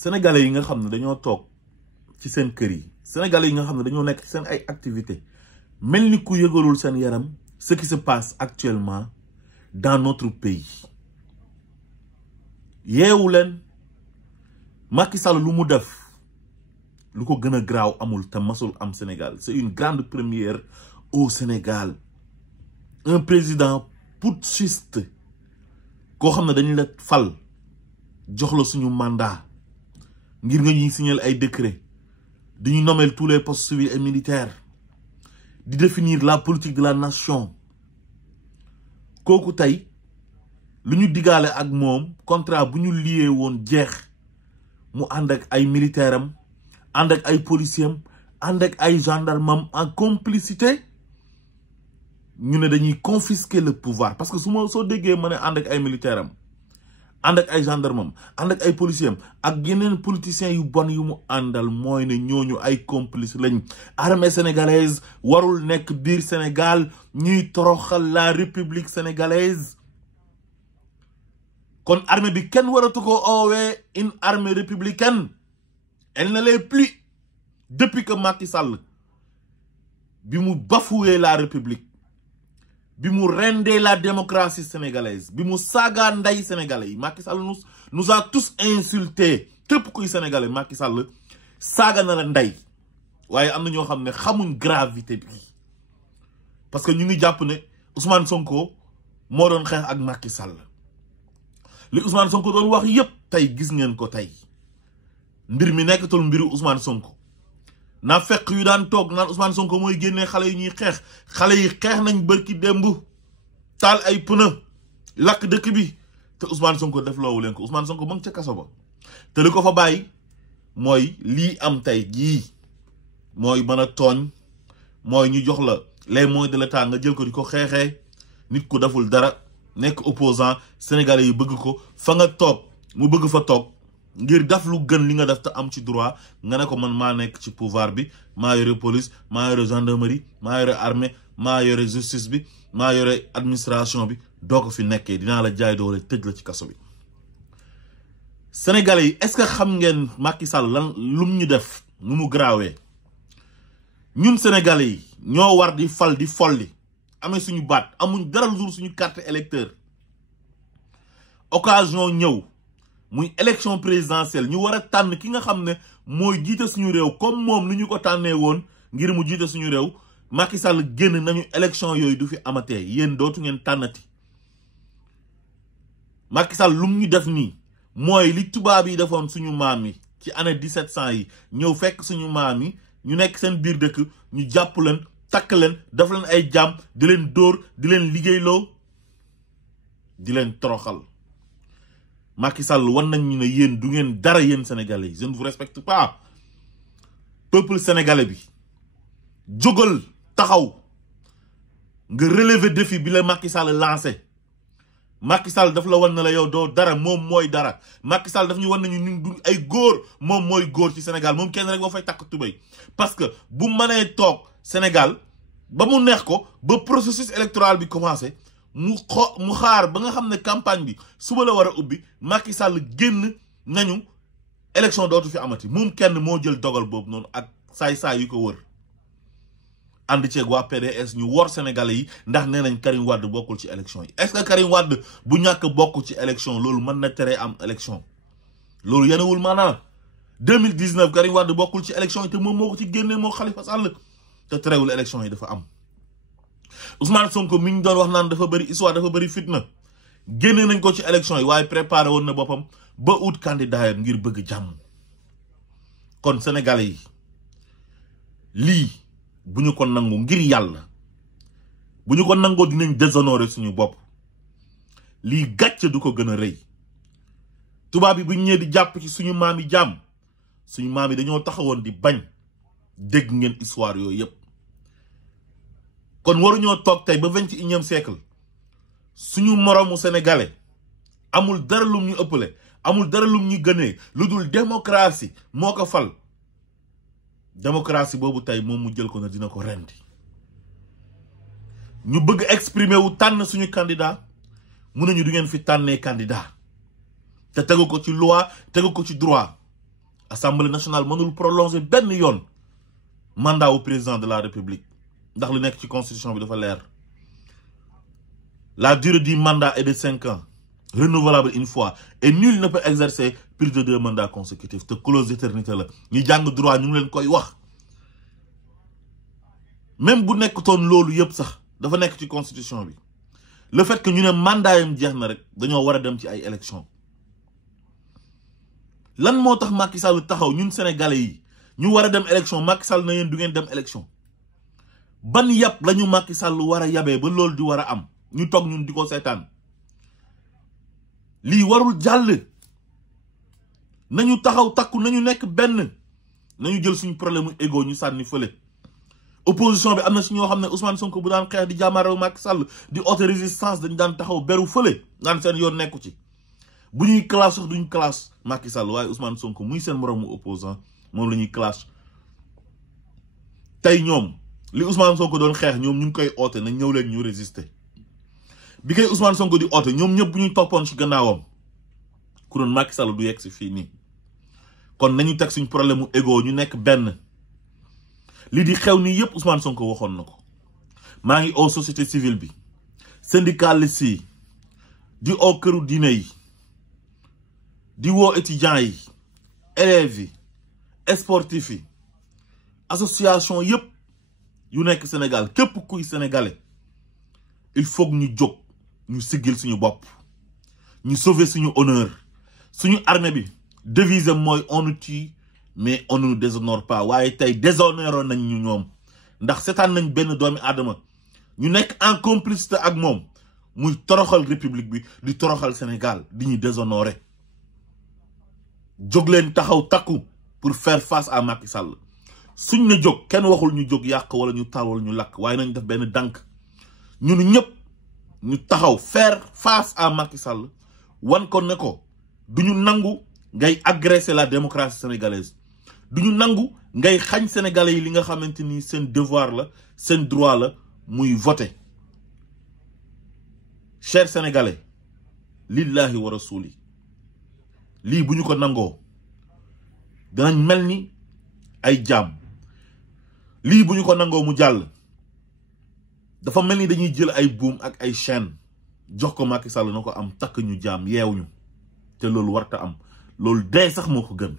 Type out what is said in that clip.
sénégalais yi nga xam ne dañoo toog ci seen kër yi sénégalais yi nga xam ne dañoo nekk ci seen ay activités mel ni ku yëgalul seen yaram ce qui se passe actuellement dans notre pays yeewu leen Macky Sall lu mu def lu ko gën a graaw amul te masul am Sénégal c'est une grande première au Sénégal un président putschiste koo xam ne dañu la fal jox la suñu mandat ngir nga ñuy signaler ay décret di ñu nommer tous les postes civils et militaires di définir la politique de la nation kooku tey lu ñu digaale ak moom contrat bu ñu lié woon jeex mu ànd ak ay militaire am ànd ak ay policier am ànd ak ay gendarme am en complicité ñu ne dañuy confisquer le pouvoir parce que soo déggee ma ne ànd ak ay militaire am ànd ak ay gendarme am ànd ak ay policier am ak yeneen politiciens yu bon yu mu àndal mooy ne ñooñu ay complice lañ armée sénégalaise warul nekk biir Sénégal ñuy toroxal la république sénégalaise kon armée bi kenn waratu ko oowee une armée républicaine elle ne l'est plus depuis que Macky Sall bi mu bafoué la république bi mu rendee la démocratie sénégalaise bi mu saga ndaye sénégalais yi Macky Sall nous a tous insultés képp kuy sénégalais Macky Sall saga na la ndey waaye am na ñoo xam ne xamuñ gravité bi parce que ñu ngi jàpp ne Ousmane Sonko moo doon xeex ak Macky Sall li Ousmane Sonko doon wax yépp tey gis ngeen ko tey mbir mi nekkatul mbiru Ousmane Sonko na fekk yu daan toog naan Ousmane Sonko mooy génnee xale yu ñuy xeex xale yi xeex nañ bërki démb taal ay pneu lakk dëkk bi te Ousmane Sonko def loowu leen ko Ousmane Sonko ma ngi ca kaso ba te li ko fa bàyyi mooy lii am tey jii mooy mën a tooñ mooy ñu jox la les moyens de l'État nga jël ko di ko xeexee nit ku deful dara nekk opposant sénégalais yi bëgg ko fa nga toog mu bëgg fa toog ngir daf lu gën li nga def te am ci droit nga ne ko man maa nekk ci pouvoir bi maa yore police maa yore gendarmerie maa yore armée maa yore justice bi maa yore administration bi doo ko fi nekkee dinaa la jaay doole tëj la ci kaso bi sénégalais yi est-ce que xam ngeen Macky Sall lan lum ñu def nu mu graawee ñun sénégalais yi ñoo war di fal di folli amee suñu baat amuñ dara lu dul suñu carte électeur occasion ñëw muy élection présidentielle ñu war a tànn ki nga xam ne mooy jiite suñu réew comme moom ni ñu ko tànnee woon ngir mu jiite suñu réew Macky Sall génn nañu élection yooyu du fi amatee yéen dootu ngeen tànnati Macky Sall lum ñu def nii mooy li tubaab yi defoon suñu maam yi ci année 1700 yi ñëw fekk suñu maam yi ñu nekk seen biir dëkk ñu jàpp leen takk leen def leen ay jaam di leen dóor di leen liggéeyloo di leen toroxal Macky Sall wan nañ ñu ne yéen du ngeen dara yéen sénégalais je ne vous respecte pas peuple sénégalais bi jógal taxaw nga relever défi bi la Macky Sall lancé Macky Sall daf la wan na la yow doo dara moom mooy dara Macky Sall daf ñu wan nañu ñun du ay góor moom mooy góor ci Sénégal moom kenn rek boo fay takk tubéy parce que bu mënee toog Sénégal ba mu neex ko ba processus électoral bi commencé mu xaar ba nga xam ne campagne bi suba la war a ubbi Macky Sall génn nañu élection dootu fi amati moom kenn moo jël dogal boobu noonu ak saay-saay yu ko wër ànd ceeg waa PDS ñu wor Sénégalais yi ndax nee nañ Karim Wade bokkul ci élection yi est-ce que Karim Wade bu ñàkk bokk ci élection loolu mën na teree am élection loolu yenewul maanaam 2019 Karim Wade bokkul ci élection yi te moom moo ko ci génnee moo Khalifa Sall te terewul élection yi dafa am Ousmane Sonko mi ñu doon wax naan dafa bëri histoire dafa bëri fitna génne nañ ko ci élection yi waaye préparé woon na boppam ba ut candidat yam ngir bëgg jàmm kon Sénégalais yi lii bu ñu ko nangu ngir yàlla bu ñu ko nangoo dinañ déshonorer suñu bopp lii gàcce du ko gën a rëy tubaab yi bu ñu ñëwee di jàpp ci suñu maam yi jàmm suñu maam yi dañoo taxawoon di bañ dégg ngeen histoire yooyu yépp kon waruñoo toog tey ba 21e siècle suñu moroomu sénégalais amul dara lum ñu ëppale amul dara lum ñu gënee lu dul démocratie moo ko fal démocratie boobu tey moom mu jël ko na dina ko rendi ñu bëgg exprimer wu tànn suñu candidat mun nañu du ngeen fi tànnee candidat te tegu ko ci loi tegu ko ci droit Assemblée nationale mënul prolonger benn yoon mandat au président de la République ndax li nekk ci constitution bi dafa leer. La durée du mandat est de 5 ans, renouvelable une fois, et nul ne peut exercer plus de 2 mandats consécutifs. Te clause d'éternité la ñi jàng droit ñu ngi leen koy wax. Même bu nekkutoon loolu yëpp sax dafa nekk ci constitution bi. Le fait que ñu ne mandat yam jeex na rek dañoo war a dem ci ay élections. Lan moo tax Macky Sall taxaw ñun sénégalais yi ñu war a dem élection Macky Sall na yéen du ngeen dem élection. Ban yàpp lañu Macky Sall war a yabee ba loolu di war a am. ñu toog ñun di ko seetaan lii warul jàll nañu taxaw takku nañu nekk benn nañu jël suñu problème mu ego ñu sànni fële. Opposition bi am na si ñoo xam ne Ousmane Sonko bu daan xeex di jàmmaaroo Macky Sall di haute résistance dañu daan taxaw beru fële naan seen yoon nekku ci bu ñuy clash sax duñu clash Macky Sall waaye Ousmane Sonko muy seen moroomu opposant moom la ñuy clash. Tey ñoom li Ousmane Sonko doon xeex ñoom ñu ngi koy oote nañ ñëw leen ñu résister. Bi kay Ousmane Sonko di oote ñoom ñëpp bu ñu toppoon ci gannaawam ku doon Macky Sall du yegg si fii nii. Kon nañu teg suñ problème mu ego ñu nekk benn li di xew nii yëpp Ousmane Sonko waxoon na ko. Maa ngi oo société civile bi syndicaliste yi di oo këru diine yi di woo étudiants yi élèves yi sportifs yi association yëpp yu nekk Sénégal képp kuy sénégalais il faut que ñu jóg ñu siggil suñu bopp ñu sauver suñu honneur suñu armée bi devise mooy on nous tue mais on ne nous déshonore pas waaye tey déshonoré nañ ñu ñoom ndax seetaan nañ benn doomi aadama ñu nekk en complicité ak moom muy toroxal république bi di toroxal Sénégal di ñu déshonoré. Jóg leen taxaw takku pour faire face à Macky Sall suñ ne jóg kenn waxul ñu jóg yàq wala ñu taal wala ñu lakk waaye nañ def benn dànk ñun ñëpp ñu taxaw faire face à Macky Sall wan ko ne ko duñu nangu ngay agresser la démocratie sénégalaise duñu nangu ngay xañ sénégalais yi li nga xamante ni seen devoir la seen droit la muy voter. Chers sénégalais lillahi wa rasuli lii bu ñu ko nangoo danañ mel ni ay jaam. Lii bu ñu ko nangoo mu jàll dafa mel ni dañuy jël ay buum ak ay chaîne jox ko Macky Sall na ko am takk ñu jaam yeew ñu te loolu warta am loolu dee sax moo ko gën.